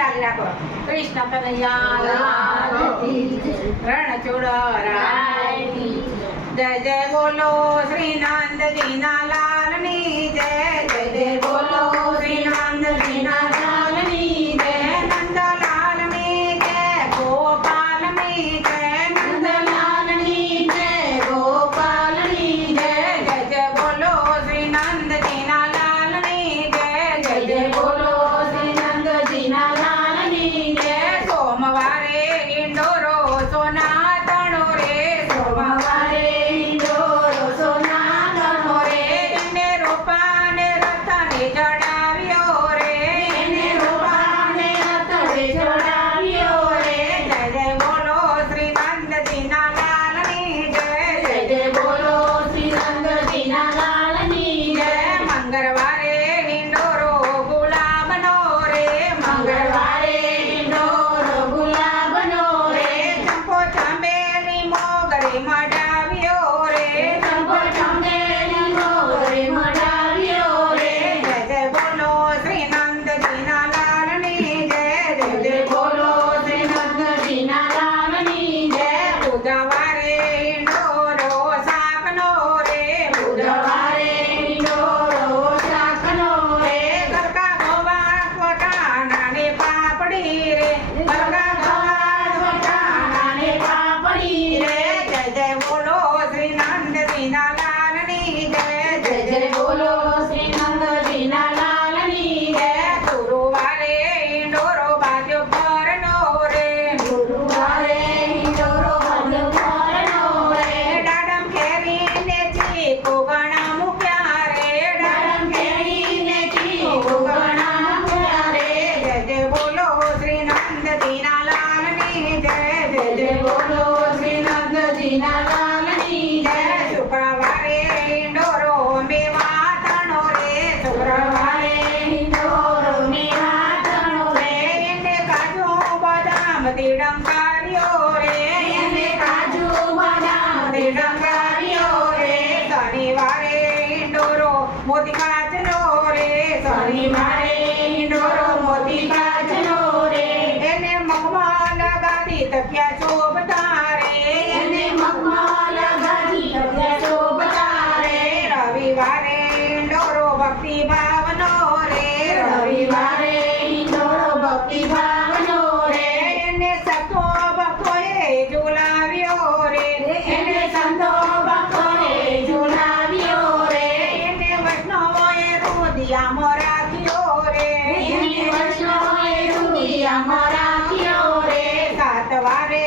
તાલી રાખો. કૃષ્ણ કનૈયા લાલ કી જય. રણછોડ રાયની જય. જય બોલો શ્રી નંદજીના લાલની જય. જય જય બોલો શ્રી નંદજીના લાલની જય. નંદલાલની જય, ગોપાલની જય. નંદલાલની જય, ગોપાલની જય. જય જય બોલો શ્રી નંદજીના લાલની જય. જય જય બોલો શ્રી નંદજીના લાલની જય. સોમવારે ઈંડોરો સોના તણો રે. સોમવારે ઈંડોરો સોના તણો રે. એને રૂપાને રથને ચડાવ્યો રે. એને રૂપાને રથને ચડાવ્યો રે. જય જય બોલો શ્રી નંદજીના લાલની જય. જય જય બોલો શ્રી નંદજીના લાલની જય. મંગળવારે ઈંડોરો ગુલાબનો રે. મંગળવારે ઈંડોરો ગુલાબનો રે. ચંપો ચંબેલી મોગરે મડાવ્યો રે. ચંપો ચંબેલી મોગરે મડાવ્યો રે. જય જય બોલો શ્રી નંદજીના લાલની જય. જય જય બોલો શ્રી નંદજીના લાલની જય. બુધવારે ઈંડોરો શાકનો રે. બુધવારે ઈંડોરો શાકનો રે. ગરગા ગોવા વટાણાને પાપડી રે. ગરગા ગોવા વટાણાને પાપડી રે. જય જય બોલો શ્રી નંદજીના લાલની જય. જય જય બોલો શ્રી નંદજીના લાલની જય. ગુરુવારે ઈંડોરો બાજો ભરનો રે. ગુરુવારે ઈંડોરો બાજો ભરનો રે. દાડમ કેરીને ચીકુ ગણા મૂક્યા રે. દાડમ કેરીને ચીકુ ગણા મૂક્યા રે. જય જય બોલો શ્રી નંદજીના લાલની જય. જય જય બોલો શ્રી નંદજીના લાલની જય. શુક્રવારે ઈંડોરો મેવા તણો રે. શુક્રવારે ઈંડોરો મેવા તણો રે. એને કાજુ બદામ તિડંકાર્યો રે. એને કાજુ બદામ તિડંકાર્યો રે. શનિવારે ઈંડોરો મોતી કાચનો રે. શનિવારે ઈંડોરો મોતી કાચનો રે. એને મખમલ ગાદી તપ્યા શોભતા રે. એને મખમલ ગાદી તપ્યા શોભતા રે. રવિવારે ઈંડોરો ભક્તિ ભાવનો રે. રવિવારે ઈંડોરો ભક્તિ ભાવનો રે. એને સંતો ભક્તોએ ઝુલાવ્યો રે. એને સંતો ભક્તોએ ઝુલાવ્યો રે. એને વૈષ્ણવોએ રુદિયામાં રાખ્યો રે. એને વૈષ્ણવોએ રુદિયામાં રાખ્યો રે. સાતવારે